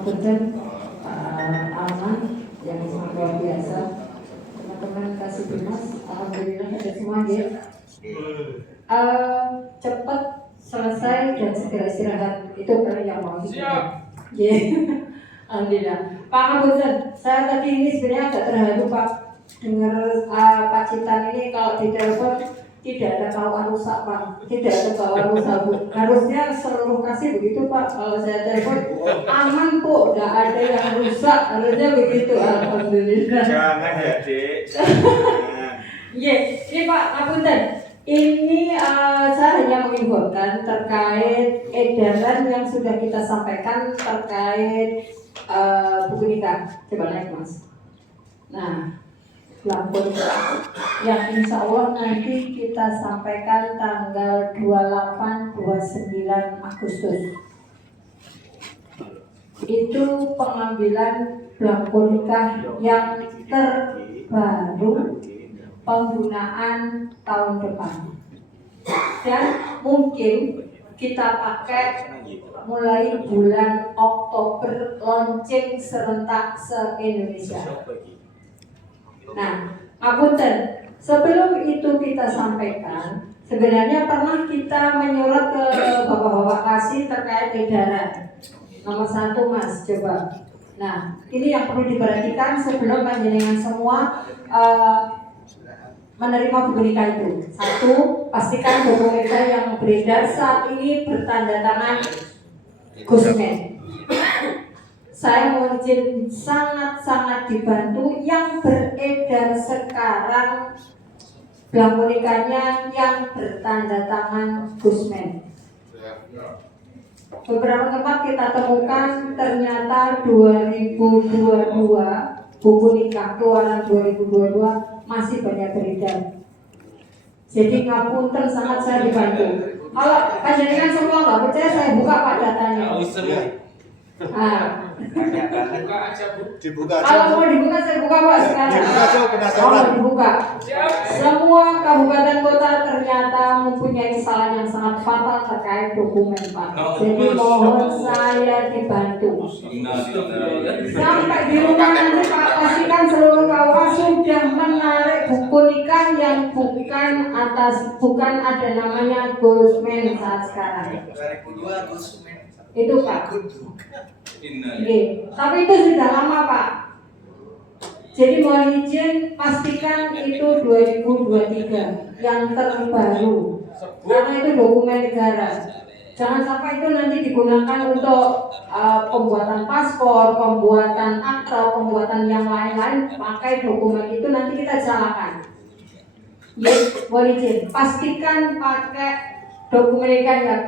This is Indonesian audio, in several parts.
Kemudian Aman yang sangat luar biasa, teman-teman kasih Dimas, alhamdulillah ada semua ya. Cepat selesai dan segera istirahat, itu kan yang mau kita. Ya, alhamdulillah. Pak Ngapunten, saya tadi ini sebenarnya agak terharu Pak dengar Pak Citan ini kalau di telepon tidak ada kawan rusak Pak, tidak ada kawan rusak Bu. Harusnya seluruh kasih begitu Pak. Kalau saya telepon aman Bu, tidak ada yang rusak, harusnya begitu. Alhamdulillah. Jangan ya Dek. Iya, ini Pak Ngapunten. Ini saya hanya menginfokan terkait edaran yang sudah kita sampaikan terkait buku nikah. Coba naik Mas. Nah, pelakon yang insya Allah nanti kita sampaikan tanggal 28-29 Agustus. Itu pengambilan pelakon nikah yang terbaru penggunaan tahun depan, dan mungkin kita pakai mulai bulan Oktober launching serentak se-Indonesia. Nah, Ngapunten, sebelum itu kita sampaikan, sebenarnya pernah kita menyurat ke Bapak-Bapak Kasih terkait edaran. Nomor 1 Mas, coba. Nah, ini yang perlu diperhatikan sebelum panjenengan semua menerima buku nikah itu. 1, pastikan buku nikah yang beredar saat ini bertanda tangan Gusmen. Saya mohon izin sangat-sangat dibantu yang beredar sekarang buku nikahnya yang bertanda tangan Gusmen. Beberapa tempat kita temukan ternyata 2022 buku nikah keluaran 2022 masih banyak beredar. Jadi Ngapunten sangat saya dibantu. Kalau panjenengan semua nggak percaya, saya buka Pak datanya. Buka aja Bu. Dibuka aja. Kalau mau dibuka saya buka Pak sekarang. Dibuka aja penasaran. Kalau dibuka, semua kabupaten kota ternyata mempunyai kesalahan yang sangat fatal terkait dokumen Pak. Jadi mohon saya dibantu. Sampai di rumah nanti Pak pastikan seluruh kawan sudah menarik buku nikah yang bukan ada namanya Gusmen saat sekarang. 2002 Gusmen. Itu Pak. Tapi itu sudah lama Pak. Jadi mohon izin pastikan itu 2023 yang terbaru. Karena itu dokumen negara. Jangan sampai itu nanti digunakan untuk pembuatan paspor, pembuatan akta, pembuatan yang lain-lain. Pakai dokumen itu nanti kita salahkan. Ya, mohon izin pastikan pakai dokumen nikah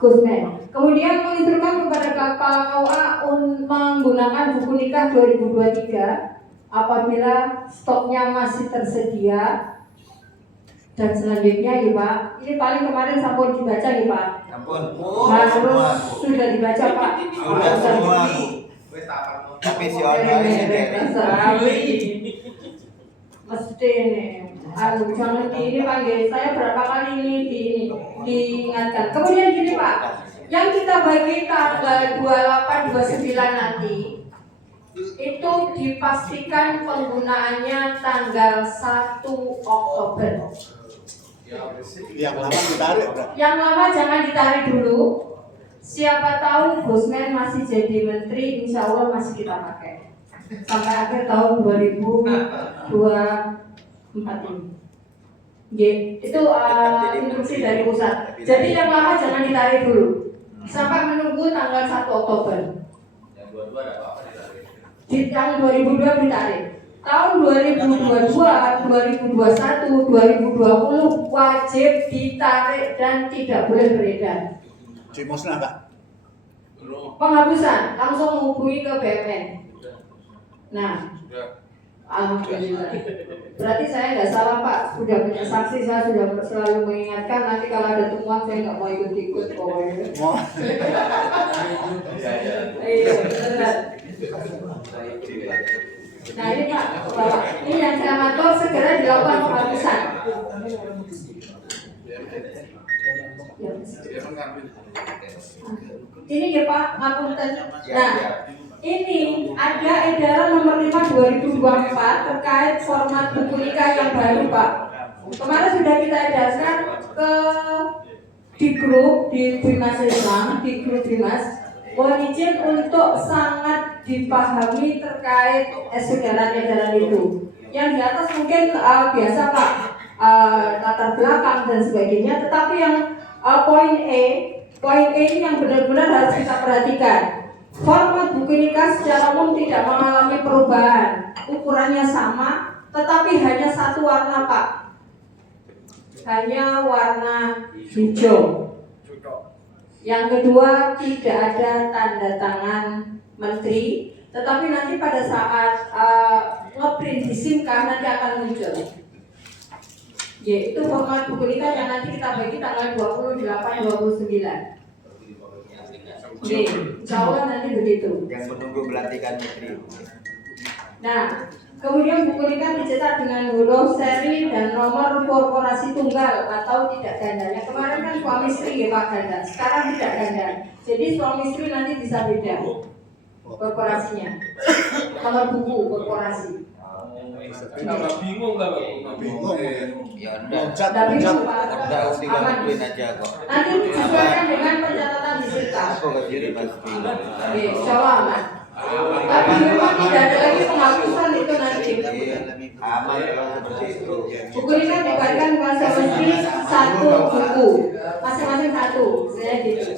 Gusmen. Kemudian menginstruksikan kepada Kepala KUA menggunakan buku nikah 2023 apabila stoknya masih tersedia. Dan selanjutnya ya Pak, ini paling kemarin sampun dibaca nih Pak. Harus sudah dibaca Pak. Sudah semua. Tapi si mesti nih. Jangan ini panggil saya berapa kali ini diingatkan. Kemudian gini Pak, yang kita bagi tanggal 28-29 nanti itu dipastikan penggunaannya tanggal 1 Oktober. Yang lama ditarik. Yang lama jangan ditarik dulu. Siapa tahu Gusmen masih jadi menteri, insya Allah masih kita pakai sampai akhir tahun 2024 ini. Itu instruksi dari pusat. Jadi yang lama jangan ditarik dulu sampai menunggu tanggal 1 Oktober. Yang 22 ada apa ditarik? Di tahun 2002 ditarik. Tahun 2022, 2021, 2020 wajib ditarik dan tidak boleh beredar. Dimusnah Pak. Penghapusan langsung menghubungi ke BPN. Nah, alhamdulillah. Berarti saya nggak salah Pak, sudah punya saksi, saya sudah selalu mengingatkan. Nanti kalau ada temuan saya nggak mau ikut-ikut pokoknya. Iya, benar. Nah ini Pak, Bapak, ini yang saya matur segera dilakukan penghapusan. Ya. Ini ya Pak, ngapunten. Siap, Nah, siap. ini ada edaran nomor 5 2024 terkait format buku nikah yang baru Pak. Kemarin sudah kita edarkan ke di grup di Bimas Islam, di grup Bimas. Mohon izin untuk sangat dipahami terkait edaran-edaran itu. Yang di atas mungkin biasa Pak, latar belakang dan sebagainya. Tetapi yang poin E ini yang benar-benar harus kita perhatikan. Format buku nikah secara umum tidak mengalami perubahan. Ukurannya sama, tetapi hanya satu warna Pak. Hanya warna hijau. Yang kedua, tidak ada tanda tangan menteri, tetapi nanti pada saat ngeprint di SIM card nanti akan muncul. Yaitu format buku nikah yang nanti kita bagi tanggal 28-29. Oke, insya Allah nanti begitu. Yang menunggu pelantikan menteri. Nah, kemudian buku nikah dicetak dengan huruf seri dan nomor korporasi tunggal atau tidak ganda. Yang kemarin kan suami istri ya Pak ganda, sekarang tidak ganda. Jadi suami istri nanti bisa beda korporasinya, nomor buku korporasi. Tambah bingung lah Pak. Bingung. Ya enggak. Loncat, Tapi loncat. Pak, Enggak usah digabungin aja kok. nanti disesuaikan dengan pencatatan di sitam. Aku ke kiri pasti. Oke, insya Allah aman. Tapi memang tidak ada lagi penghapusan itu nanti. Aman kalau seperti itu. Buku ini kan dibagikan bukan sama istri satu buku, masing-masing satu. Saya gitu.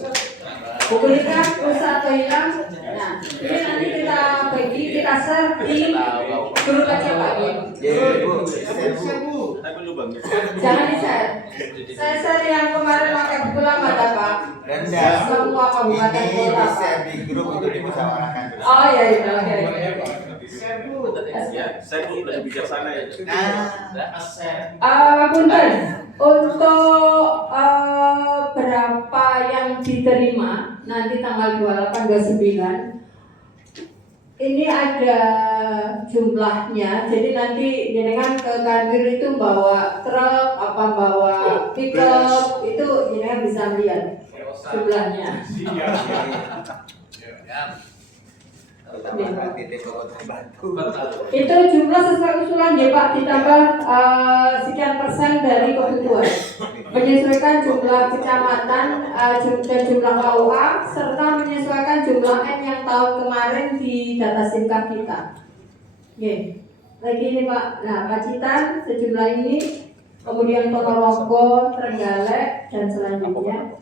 Buku ini kan rusak atau hilang. Nah, ini nanti kita bagi, kita share di grup aja Pak. Ya, Bu. Tapi lu bang. Jangan di share. Saya share yang kemarin pakai buku lama dah Pak. Rendah. Semua kabupaten Ini kota. bisa di grup untuk dimusyawarahkan. Oh iya iya oke. Saya pun lebih bijaksana ya. Punten, untuk berapa yang diterima nanti tanggal 28-29 ini ada jumlahnya. Jadi nanti jenengan ke kantor itu bawa truk apa bawa pickup itu jenengan bisa lihat jumlahnya. Tambahkan titik pokok terbantu. Itu jumlah sesuai usulan ya Pak, ditambah sekian persen dari kebutuhan, menyesuaikan jumlah kecamatan dan jumlah KUA serta menyesuaikan jumlah N yang tahun kemarin di data SIMKAR kita. Oke, lagi ini Pak. Nah, Pacitan sejumlah ini, kemudian Ponorogo, Trenggalek dan selanjutnya.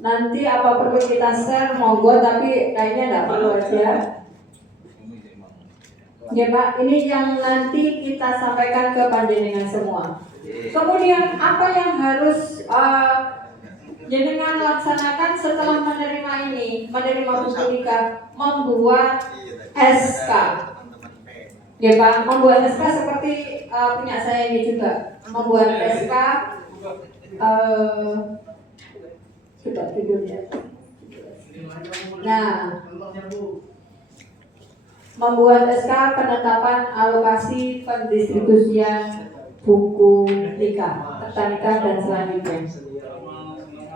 Nanti apa perlu kita share monggo, tapi kayaknya enggak perlu aja. Ya Pak, ini yang nanti kita sampaikan ke panjenengan semua. Kemudian apa yang harus jenengan laksanakan setelah menerima ini, menerima buku nikah, membuat SK. Ya Pak, membuat SK seperti punya saya ini juga, membuat SK. Coba tidurnya. Nah, membuat SK penetapan alokasi pendistribusian buku nikah, peta nikah dan selanjutnya.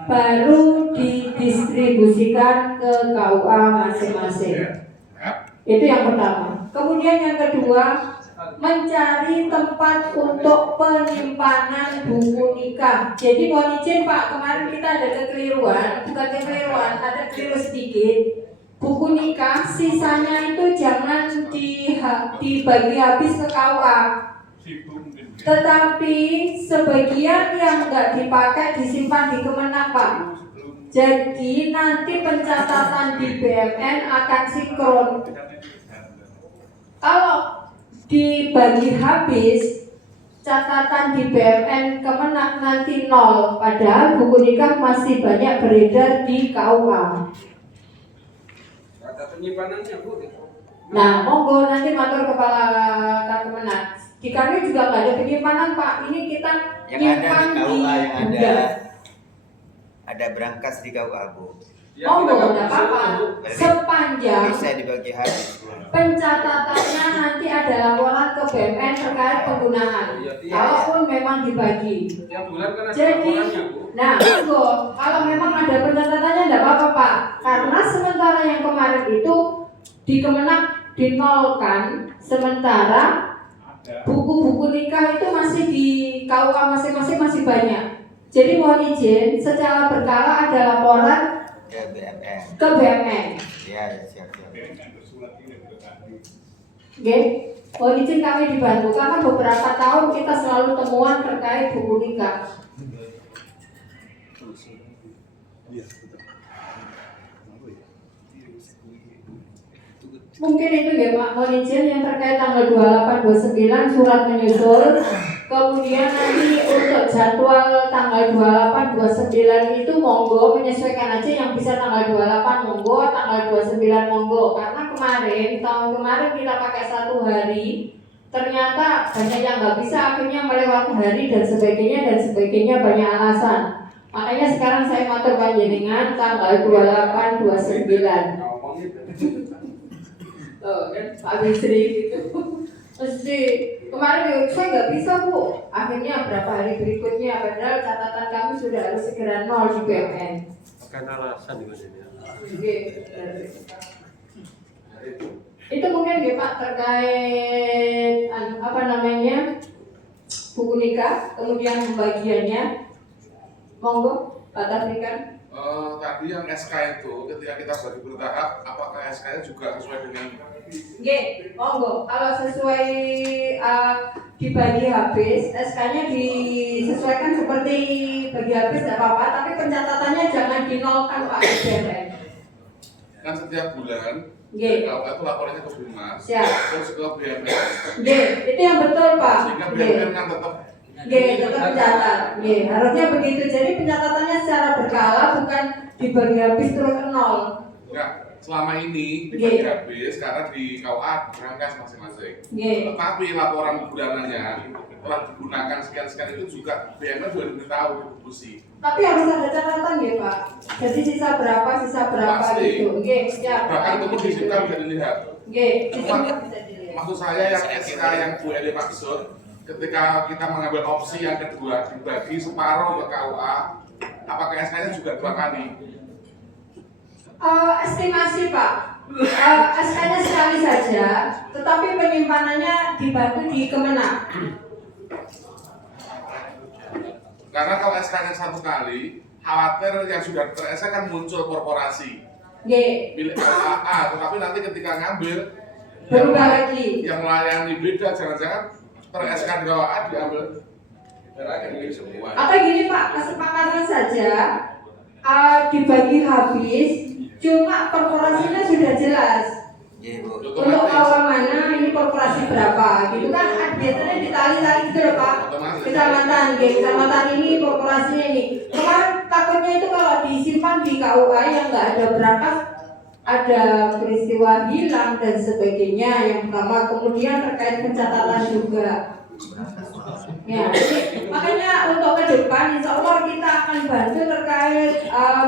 Baru didistribusikan ke KUA masing-masing. Itu yang pertama. Kemudian yang kedua, mencari tempat untuk penyimpanan buku nikah. Jadi mohon izin Pak, kemarin kita ada kekeliruan, bukan kekeliruan, ada keliru sedikit. Buku nikah sisanya itu jangan dibagi habis ke KUA. Tetapi sebagian yang nggak dipakai disimpan di Kemenak Pak. Jadi nanti pencatatan di BMN akan sinkron. Kalau dibagi habis, catatan di BMN Kemenak nanti 0, padahal buku nikah masih banyak beredar di KUA. Kata penyimpanannya Bu. Nah, monggo nanti matur kepala Kemenak. Di kami juga nggak ada penyimpanan Pak. Ini kita Yang ada nyimpan di di KUA yang gudang. ada berangkas di KUA Bu. Ya, Monggo kita nggak apa-apa. Bu. Sepanjang panjang. Bisa dibagi habis. Pencatatannya nanti ada laporan ke BUMN terkait penggunaan. Kalaupun memang dibagi. Tiap bulan kan ada Jadi, laporannya, Bu. nah, monggo. Kalau memang ada pencatatannya tidak apa-apa, Pak. Karena sementara yang kemarin itu di Kemenak dinolkan, sementara buku-buku nikah itu masih di KUA masing-masing masih banyak. Jadi mohon izin, secara berkala ada laporan Ke BMN. ke BUMN. Ya, siap. Oke, mohon izin kami dibantu karena beberapa tahun kita selalu temuan terkait buku nikah. Iya, betul. Mungkin itu ya Pak, mohon izin yang terkait tanggal 28-29 surat menyusul. Kemudian nanti untuk jadwal tanggal 28-29 itu monggo menyesuaikan aja, yang bisa tanggal 28 monggo, tanggal 29 monggo. Karena tahun kemarin kita pakai 1 hari, ternyata banyak yang nggak bisa, akhirnya melewati hari dan sebagainya banyak alasan. Makanya sekarang saya matur panjenengan tanggal 28-29. Oh, kan Pak Bisri gitu. Mesti kemarin saya nggak bisa Bu. Akhirnya berapa hari berikutnya, padahal catatan kami sudah harus segera nol di BUMN. Bukan alasan juga ini. Oke. Itu mungkin ya Pak terkait apa namanya buku nikah, kemudian pembagiannya. Monggo Pak Tafrikan. Tadi yang SK itu ketika kita bagi bertahap, apakah SK-nya juga sesuai dengan Oke, monggo. Kalau sesuai dibagi habis, SK-nya disesuaikan seperti bagi habis tidak apa-apa, tapi pencatatannya jangan dinolkan Pak BUMN. kan setiap bulan Nggih. kalau itu laporannya ke Humas, Siap. terus ke BUMN, Nggih, itu yang betul Pak. sehingga Nggih. BUMN kan tetap Nggih, tetap mencatat. Nggih, harusnya begitu. Jadi pencatatannya secara berkala, bukan dibagi habis terus ke nol. enggak selama ini Nggih. dibagi habis karena di KUA berangkas masing-masing. Nggih. Tetapi laporan bulanannya telah digunakan sekian-sekian itu juga BUMN juga diberitahu distribusi. Tapi harus ada catatan ya Pak. Jadi sisa berapa Pasti. gitu. Nggih, siap. Bahkan itu pun di situ bisa dilihat. Nggih, sistemnya bisa dilihat. Maksud saya yang SK yang Bu Eli maksud, ketika kita mengambil opsi yang kedua dibagi separuh ke KUA, apakah SK-nya juga 2 kali? Estimasi Pak. SK-nya sekali saja, tetapi penyimpanannya dibantu di Kemenak. Karena kalau SK-nya 1 kali, khawatir yang sudah ter-SK kan muncul korporasi Nggih, milik AA, tetapi nanti ketika ngambil berubah lagi. yang melayani beda, jangan-jangan ter-SK di bawah A diambil milik semua. Atau gini Pak, kesepakatan saja dibagi habis, cuma korporasinya sudah jelas. Iya, Bu. Untuk awal mana ini korporasi berapa, gitu kan? Biasanya ditali-tali gitu loh Pak. Kecamatan, kecamatan ini korporasinya ini. Kemarin takutnya itu kalau disimpan di KUA yang nggak ada berangkas, ada peristiwa hilang dan sebagainya. Yang pertama, kemudian terkait pencatatan juga. Ya, jadi, makanya untuk ke depan, insya Allah kita akan bantu terkait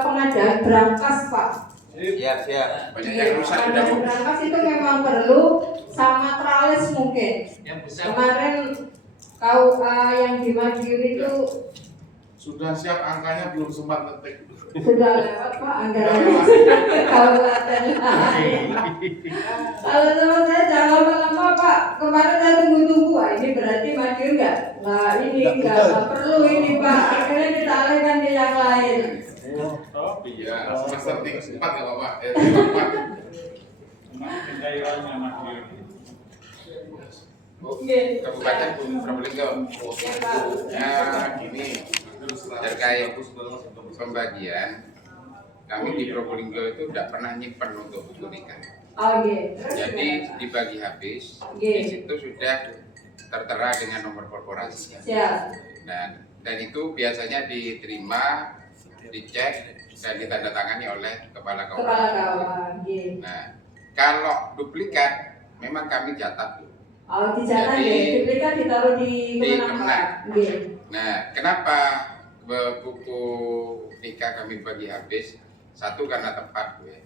pengadaan berangkas Pak. Siap. Banyak yang rusak di Pengadaan dapur. berangkas itu memang perlu, sama tralis mungkin. Kemarin KUA yang di Madiun itu Sudah siap, angkanya belum sempat ngetik. sudah lewat Pak anggarannya kabupaten lain. Kalau sama saya jangan lama Pak. Kemarin saya tunggu-tunggu. Wah, ini berarti Madiun nggak? Nah ini nggak perlu ini Pak. Akhirnya kita alihkan ke yang lain. Iya, semester 4 nggak apa-apa. 4. Oke. Kabupaten Probolinggo. Ya gini, terkait pembagian, kami di Probolinggo itu tidak pernah nyimpen untuk buku nikah. Oh iya. Terus Jadi gimana? dibagi habis, Oke. di situ sudah tertera dengan nomor korporasi. Siap. Dan itu biasanya diterima, dicek dan ditandatangani oleh kepala Kepala KUA. kawan. Oke. Nah, kalau duplikat memang kami catat. Oh dicatat Jadi, ya. Duplikat ditaruh di Kemenak. Kemenak. Oke. Nah, kenapa buku nikah kami bagi habis? Satu karena tempat, gue.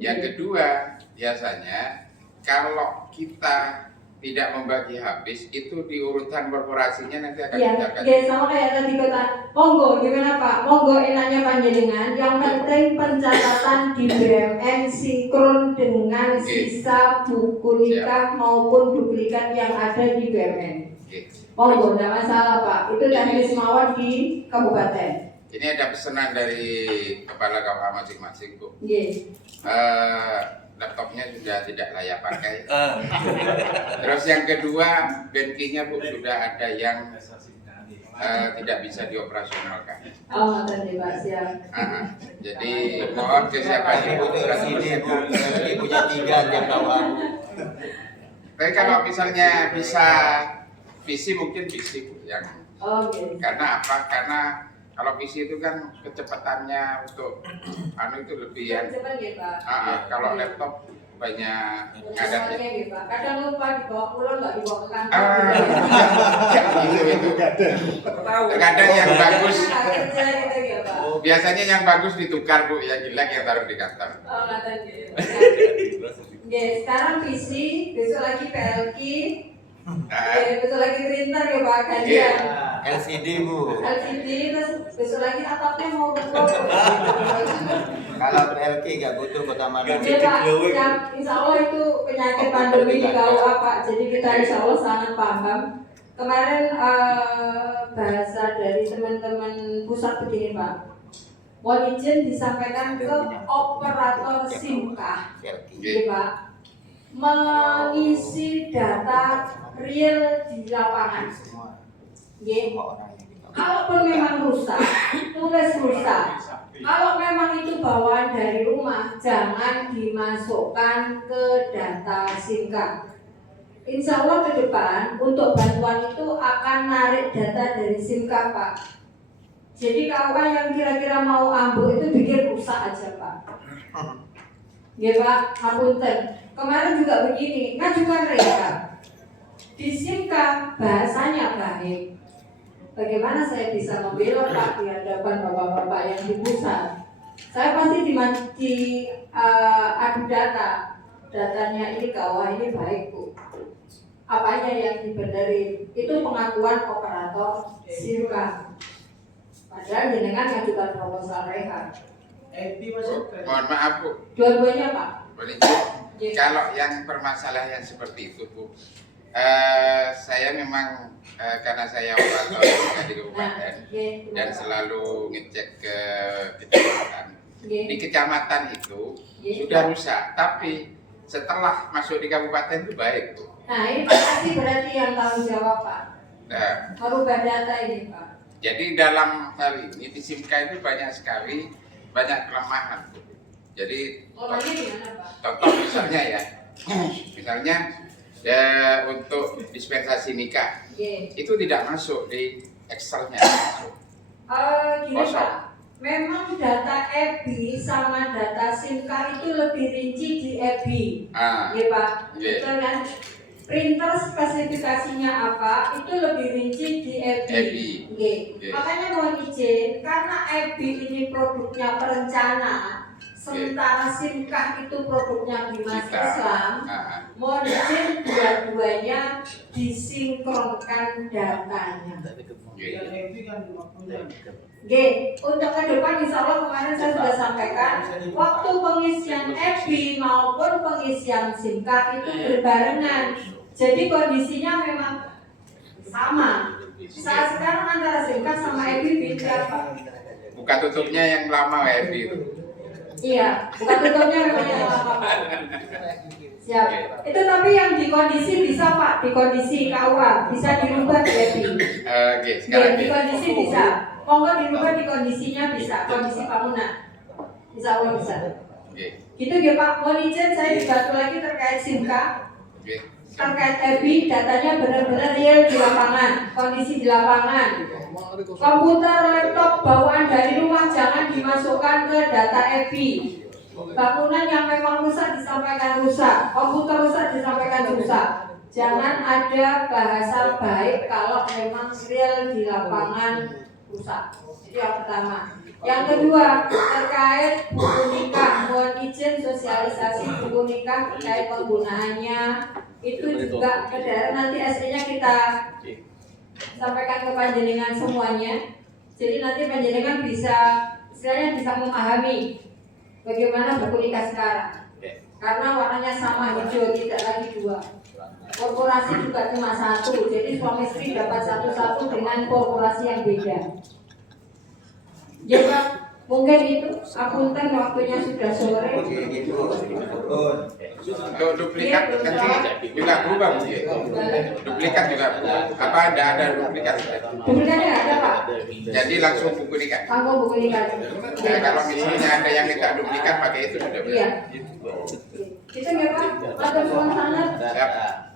Yang kedua, biasanya kalau kita tidak membagi habis, itu di urutan korporasinya nanti akan Iya, kita ya sama kayak tadi kota. Monggo, gimana Pak? Monggo enaknya panjenengan. Yang penting pencatatan di BUMN sinkron dengan sisa buku nikah maupun duplikat yang ada di BUMN. Oke. Monggo, tidak masalah Pak. Itu teknis mawar di kabupaten. Ini ada pesanan dari kepala KUA masing-masing, Bu. Iya. Laptopnya sudah tidak layak pakai. Terus yang kedua, banking-nya Bu sudah ada yang tidak bisa dioperasionalkan. Oh, tadi Pak, siap. Jadi mohon kesiapan Ibu surat Ini Bu, ini punya 3 tiap tahun. Tapi kalau misalnya bisa visi mungkin visi Bu yang Oke. karena apa? Karena kalau visi itu kan kecepatannya untuk itu lebih ya. Cepat ya Pak. Kalau laptop banyak ngadatnya. Cepat ya Pak. Kadang lupa dibawa pulang nggak dibawa ke kantor. Itu. Terkadang yang bagus, Kerja gitu ya Pak. biasanya yang bagus ditukar Bu, yang jelek yang taruh di kantor. Oh, ngatain gitu. Oke, sekarang visi, besok lagi PLQ, besok lagi printer ya Pak, gantian. LCD Bu. LCD, terus besok lagi atapnya mau berubah. Kalau PLK nggak butuh kota mana? Iya Pak, yang insya Allah itu penyakit pandemi di KUA Pak, jadi kita insya Allah sangat paham. Kemarin bahasa dari teman-teman pusat begini Pak, mohon izin disampaikan ke operator SIM-K, iya Pak, mengisi data real di lapangan. Ye. Kalaupun memang rusak, tulis rusak. Kalau memang itu bawaan dari rumah, jangan dimasukkan ke data SIM card. Insya Allah ke depan untuk bantuan itu akan narik data dari SIM card Pak. Jadi kawan yang kira-kira mau ambil itu bikin rusak aja Pak. Ya Pak, hapunten. Kemarin juga begini, ngajukan mereka. Di SIM card bahasanya baik. Bagaimana saya bisa membela Pak di hadapan bapak-bapak yang di pusat? Saya pasti adu data, datanya ini kawah ini baik Bu. Apanya yang dibenerin? Itu pengakuan operator SIM card. Padahal jenengan ngajukan proposal rehat. Mohon maaf Bu, Dua-duanya Pak. boleh kalau yang permasalahan seperti itu Bu, saya memang karena saya operator di kabupaten dan selalu ngecek ke kecamatan. Di kecamatan itu sudah rusak, tapi setelah masuk di kabupaten itu baik Bu. Nah ini pasti berarti yang tanggung jawab Pak. Nah, Merubah data ini Pak. jadi dalam hal ini di SIM-K itu banyak sekali kelemahan Bu. Jadi Orangnya gimana Pak? contoh misalnya ya, misalnya untuk dispensasi nikah itu tidak masuk di Excel-nya. Gini Kosong. Pak, memang data EBI sama data SIM card itu lebih rinci di EBI, ya Pak. Iya. Betul kan? Printer spesifikasinya apa itu lebih rinci di EBI. EBI. Oke. Oke. Makanya mohon izin, karena EBI ini produknya perencana, sementara SIM card itu produknya Bimas Kita. Islam. Mohon izin dua-duanya disinkronkan datanya. G, untuk ke depan insya Allah kemarin saya sudah sampaikan waktu pengisian EBI maupun pengisian SIM card itu berbarengan. Jadi kondisinya memang sama. Saat sekarang antara SIM card sama EBI beda Pak. Buka tutupnya yang lama WFB itu. Iya, bukan tutupnya memang yang lama Pak. Siap. Itu tapi yang di kondisi bisa Pak, di kondisi KUA bisa dirubah di EBI. Oke, sekarang Di kondisi bisa. Monggo dirubah di kondisinya bisa, kondisi bangunan. Insya Allah bisa. Oke. Gitu ya Pak, mohon izin saya dibantu lagi terkait SIM card. Oke. Terkait EBI, datanya benar-benar real di lapangan, kondisi di lapangan. Komputer, laptop, bawaan dari rumah jangan dimasukkan ke data EBI. Bangunan yang memang rusak disampaikan rusak, komputer rusak disampaikan rusak. Jangan ada bahasa baik kalau memang real di lapangan rusak. Itu yang pertama. Yang kedua terkait buku nikah, mohon izin sosialisasi buku nikah terkait penggunaannya itu juga ke daerah, nanti SE-nya kita sampaikan ke panjenengan semuanya. Jadi nanti panjenengan bisa istilahnya bisa memahami bagaimana buku nikah sekarang. Karena warnanya sama hijau, tidak lagi dua. Korporasi juga cuma satu, jadi suami istri dapat satu-satu dengan korporasi yang beda. Ya Pak, mungkin itu. Apunten waktunya sudah sore. Untuk duplikat nanti juga berubah mungkin. Duplikat juga berubah. Apa ada duplikat? Duplikatnya ada Pak. Jadi langsung buku nikah. Tanggung buku nikah. Nah, kalau misalnya ada yang minta duplikat pakai itu sudah Iya. Itu ya Pak. Matur suwun sangat. Siap.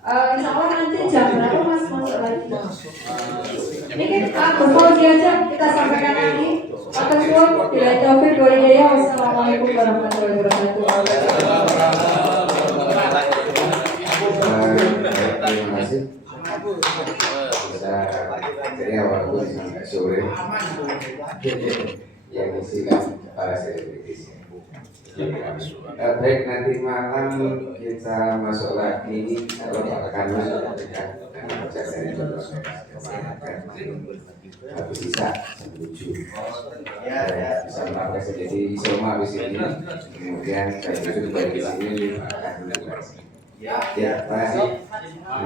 Insya Allah nanti jam berapa Mas masuk lagi? Ini berfauzi aja kita sampaikan lagi. Matur suwun. Bila taufik wal hidayah. Wassalamualaikum warahmatullahi wabarakatuh. Terima kasih. Jadi awal sampai sore yang isi kan para selebritis. Baik, nanti malam kita masuk lagi kalau Pak Kanus dengan dari habis bisa menuju bisa melakukan jadi isoma habis ini, kemudian saya itu bagi sini akan ya, terima kasih.